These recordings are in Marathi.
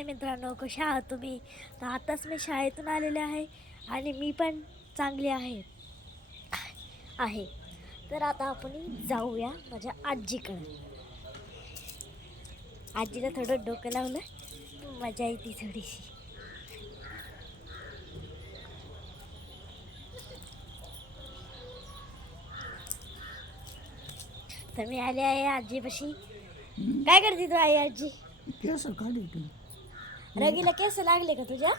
हाय मित्रांनो कशा आहात तुम्ही? तर आताच मी शाळेतून आलेले आहे आणि मी पण चांगली आहे. आहे. तर आता आपण जाऊया माझ्या आजीकडे. आजीला थोडं डोकं लावलं. मजा येते थोडीशी. तर मी आले आहे आजीपाशी. काय करते तू आई आजी? केस काढी तू रगीला केस लागले का तुझ्या?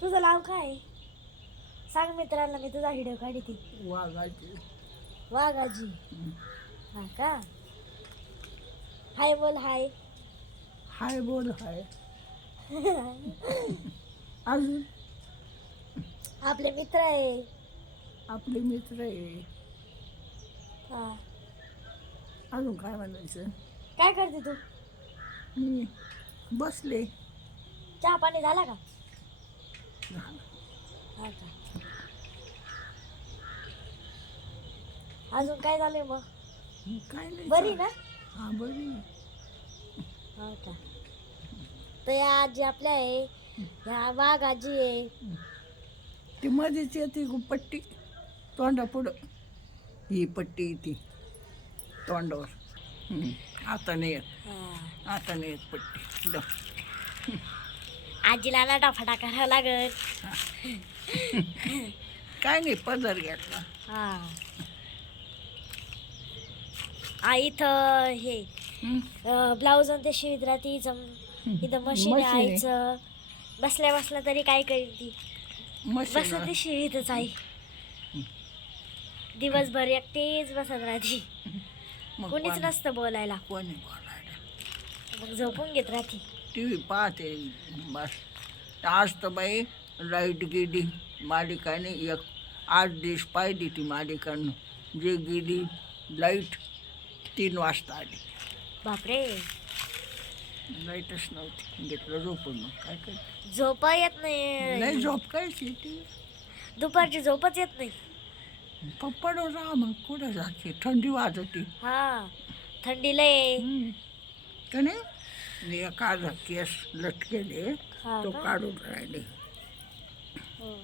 तुझं नाव काय? सांग मित्रांना मी तुझा व्हिडिओ काढते. वाघाचे वाघ आजी हा का? हाय बोल हाय. हाय बोल हाय. अजून? आपले मित्र आहे. आपले मित्र आहे. हा. अजून काय म्हणायचं? काय करते तू? मी बसले. चहा पाणी झाला का? हा का? अजून काय झालंय मग? काय नाही बरी ना? हा बरी. हा का? तर या आजी आपल्या आहे. या वाघ आजी आहे. ती मध्येच येते गं पट्टी. तोंडा पुढं ही पट्टी ती. तोंडावर. हम्म. आता नाही येत. आता नाही येत पट्टी. द. आजीला डाफाटा करावा लागल. काय नाही पदर घेतला. हा. इथं हे. ब्लाऊज आणि ते शिवित राहते इथं इथं मशीन मशीन आहे. यायचं बसल्या बसल्या तरी काय करील ती. मशीन बसत ती शिवितच आहे दिवसभर एकटीच बसत राहते. मग कोणीच कोण- नसतं बोलायला. कोणी बोलायला? मग झोपून घेत राहते. टी व्ही पाहते. बस. आज तर बाई लाइट गेली मालिकाने. एक आठ दिवस पाहिली ती मालिकानं. जे गेली लाइट तीन वाजता आली. बापरे. लाईटच नव्हती. घेतलं झोपून मग. काय काय झोप येत नाही. नाही झोप कायची ती? दुपारची झोपच येत नाही. पप्पाडो राहा मग कुठं जाते थंडी वाजते. हा थंडी लय हम्म. का नाही? मी एखादा केस लटकेले हा तो का? काढून राहिले. हो.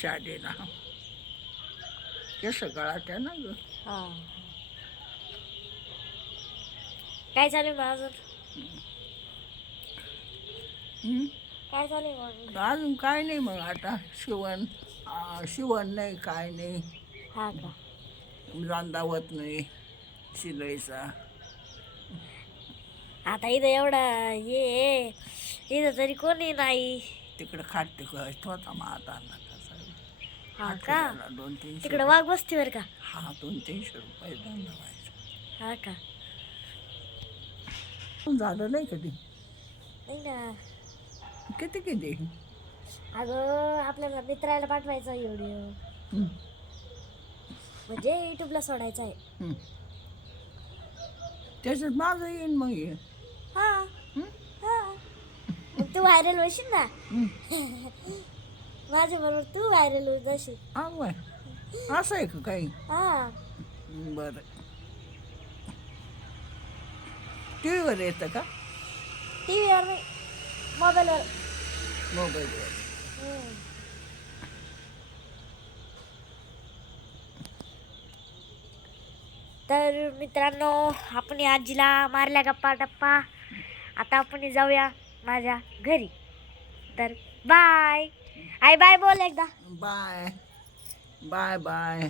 शाळेला. केस गळात्या ना ग. हा. काय चालू आहे हम्म. काय चालू आहे मग अजून काय नाही मग आता. शिवण आ, शिवण नाही काय नाही. हा का? रांधावत नाही शिलाईचा. आता इथं एवढा ये इथं तरी कोणी नाही. तिकडे खाते होता माझा हा का? दोन तीनशे तिकडं वाघ बसतीवर का? हा दोन तीनशे रुपये धंदा व्हायचा. हा का? झालं नाही कधी? नाही ना. किती किती अगं आपल्याला मित्राला पाठवायचा व्हिडिओ. म्हणजे युट्यूबला सोडायचा आहे. त्याच्यात माझं येईन मग हा? हा. मग तू व्हायरल होशील ना. हम्म. माझ्या बरोबर तू व्हायरल होत जाशील. हा वय असं आहे का काही? हा. बरं. टी व्हीवर येतं का? टी व्हीवर नाही. मोबाईलवर. मोबाईलवर. हम्म. तर मित्रांनो आपण या आजीला मारल्या गप्पा टप्पा. आता आपण जाऊया माझ्या घरी. तर बाय आई बाय बोल एकदा. Bye bye bye